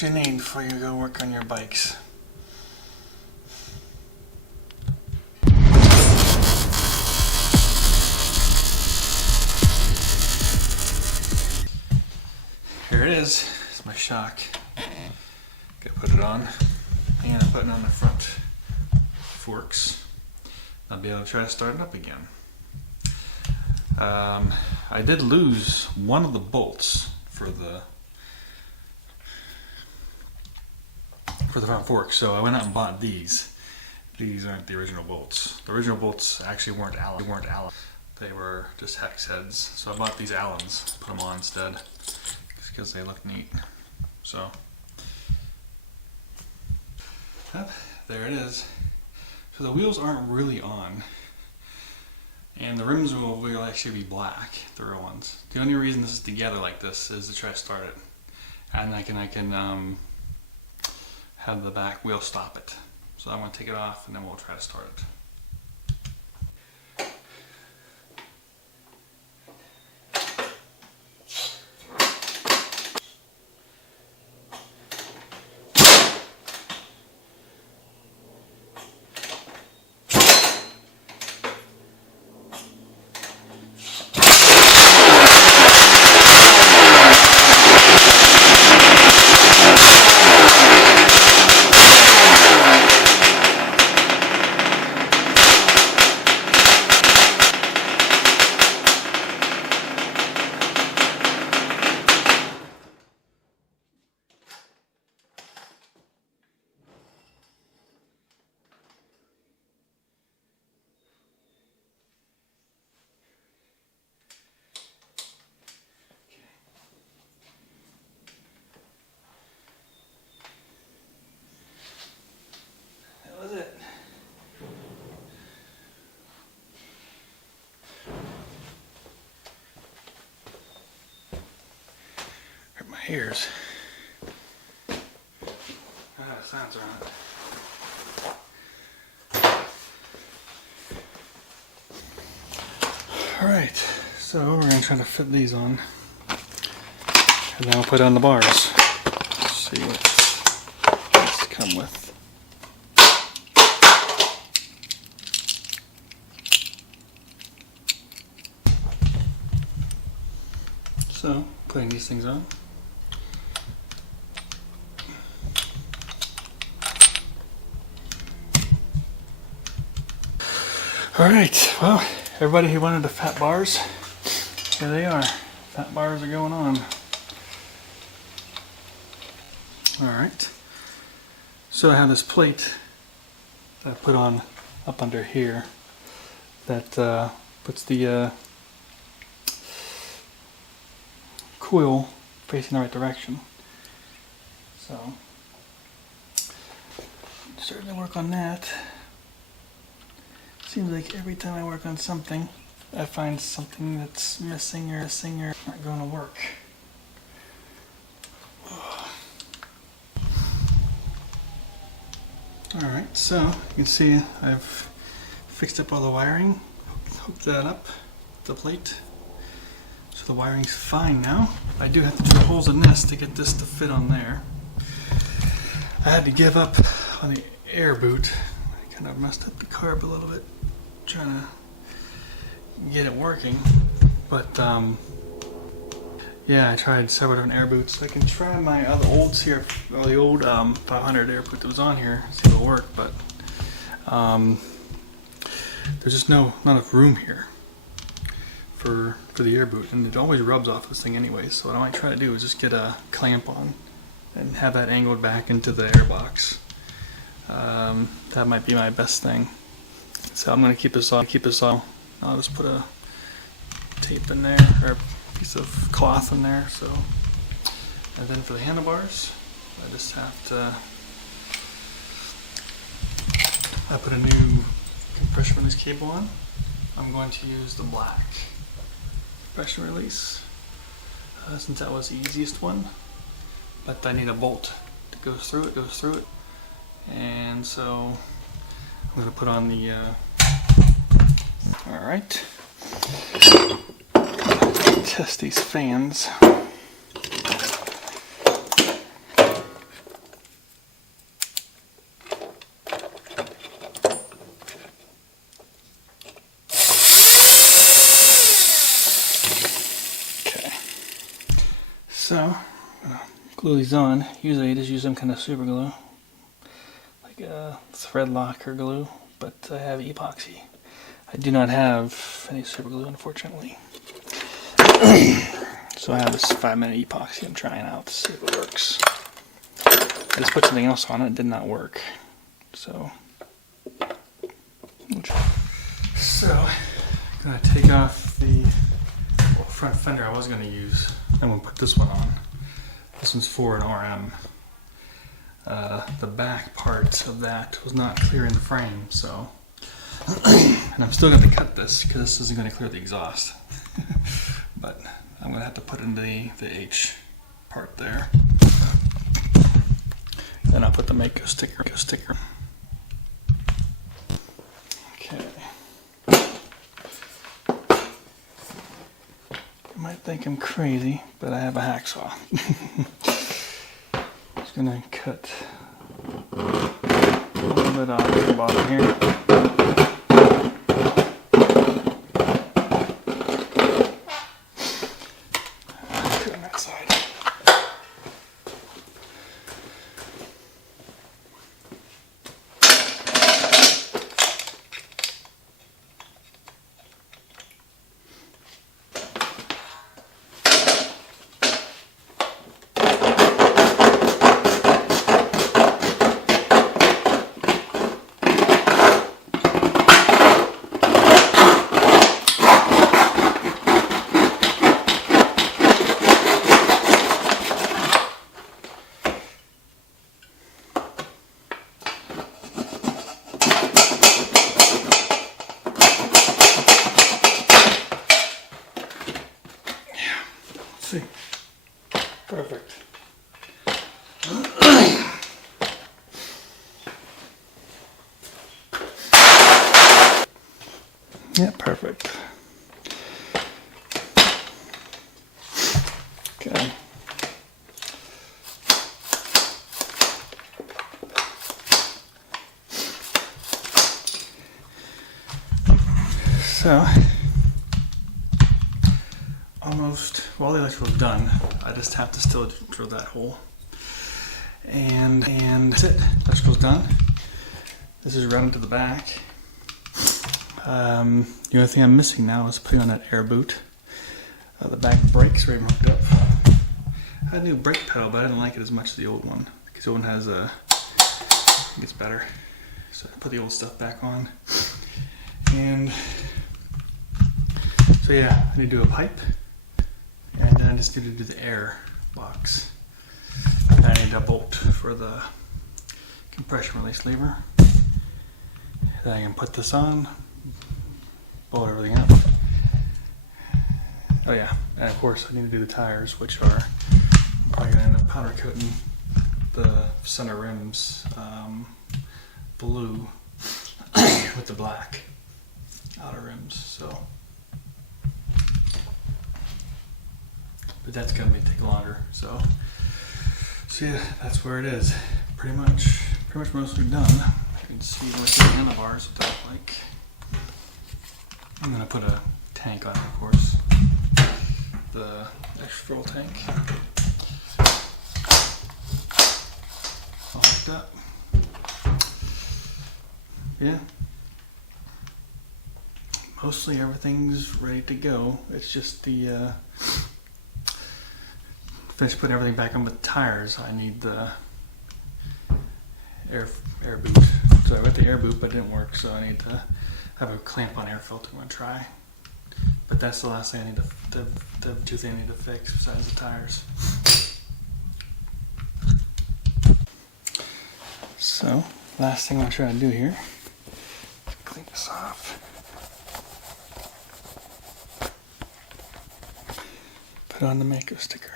what you need before you go work on your bikes. Here it is. It's my shock. Gotta put it on. And I'm putting on the front forks. I'll be able to try to start it up again. I did lose one of the bolts for the front fork, so I went out and bought these. These aren't the original bolts. The original bolts actually weren't Allen. They were just hex heads. So I bought these Allens, put them on instead, just because they look neat. So, yep, there it is. So the wheels aren't really on, and the rims will actually be black, the real ones. The only reason this is together like this is to try to start it, and I can have the back wheel stop it. So I'm going to take it off and then we'll try to start it. Ears. Sounds right. Alright, so we're going to try to fit these on, and then we'll put on the bars. Let's see what these come with. So, putting these things on. Alright, well, everybody who wanted the fat bars, here they are. Fat bars are going on. Alright, so I have this plate that I put on up under here that puts the coil facing the right direction. So, starting to work on that. Seems like every time I work on something, I find something that's missing or not going to work. Alright, so you can see I've fixed up all the wiring, hooked that up, the plate. So the wiring's fine now. I do have to drill holes in this to get this to fit on there. I had to give up on the air boot. I kind of messed up the carb a little bit, trying to get it working. But yeah, I tried several different air boots. I can try my other olds here, or the old 500 air boot that was on here, see if it'll work. But there's just not enough room here for the air boot, and it always rubs off this thing anyway. So what I might try to do is just get a clamp on and have that angled back into the air box. That might be my best thing. So I'm going to keep this on. I'll just put a tape in there, or a piece of cloth in there. So, and then for the handlebars, I just have to. I put a new compression release cable on. I'm going to use the black compression release since that was the easiest one. But I need a bolt that goes through it. And so I'm going to put on the, alright, test these fans. So, I'm gonna glue these on. Usually I just use some kind of super glue, like a thread locker glue, but I have epoxy. I do not have any super glue, unfortunately. So I have this 5-minute epoxy I'm trying out to see if it works. I just put something else on it, it did not work. So I'm gonna take off the front fender I was gonna use. I'm gonna put this one on. This one's for an RM. The back part of that was not clearing the frame, so and I'm still going to cut this because this isn't going to clear the exhaust. But I'm going to have to put in the H part there. Then I'll put the Maico sticker. Okay. You might think I'm crazy, but I have a hacksaw. Just going to cut a little bit off the bottom here. See, perfect. Yeah, perfect. Okay. So, almost, well, the electrical's done. I just have to still drill that hole. And that's it. Electrical's done. This is running to the back. The only thing I'm missing now is putting on that air boot. The back brakes are even hooked up. I had a new brake pedal, but I didn't like it as much as the old one. Because the old one has a, I think it's better. So I put the old stuff back on. And so yeah, I need to do a pipe. And then I just need to do the air box. And I need a bolt for the compression release lever. Then I can put this on, bolt everything up. Oh yeah, and of course I need to do the tires, which are probably gonna end up powder coating the center rims blue with the black outer rims. So, but that's gonna take longer. So yeah, that's where it is. Pretty much mostly done. You can see what the handlebars with that like. I'm gonna put a tank on it, of course. The extra fuel tank. All hooked up. Yeah. Mostly everything's ready to go. It's just the finish putting everything back on with tires. I need the air boot. So I got the air boot, but it didn't work. So I need to have a clamp on air filter I'm gonna try. But that's the last thing I need the two things I need to fix besides the tires. So last thing I'm gonna try to do here is clean this off. Put on the Maico sticker.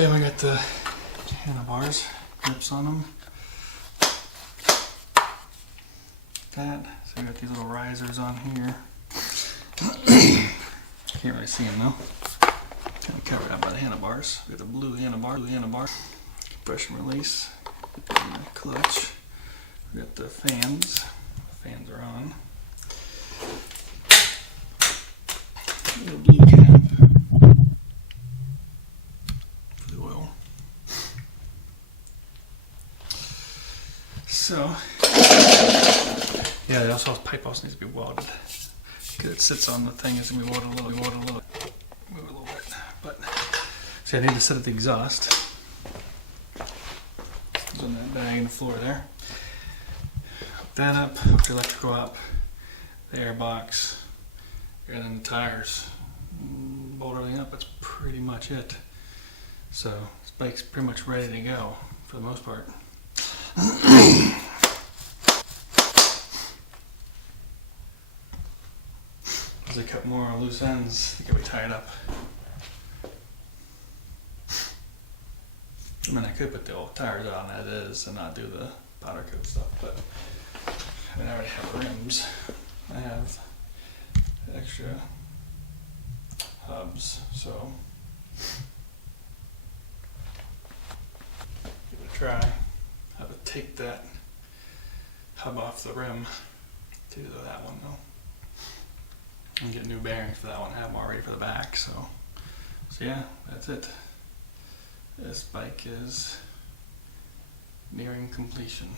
Then we got the handlebars, grips on them. That. So we got these little risers on here. Can't really see them though. Kind of covered up by the handlebars. We got the blue handlebar, compression release, and the clutch. We got the fans. The fans are on. Little blue cap for the oil. So, yeah, the pipe also needs to be welded because it sits on the thing. It's gonna be welded a little, move it a little bit. But see, I need to set up the exhaust. It's on that bag in the floor there. Hook that up, hook the electrical up, the air box. And then the tires, bolt everything up, that's pretty much it. So this bike's pretty much ready to go for the most part. As I cut more loose ends, they can be tied up. I mean, I could put the old tires on as is and not do the powder coat stuff, but I mean, I already have rims. I have extra hubs, so give it a try. I would take that hub off the rim to that one though, and get new bearings for that one. I have them already for the back, so yeah, that's it. This bike is nearing completion.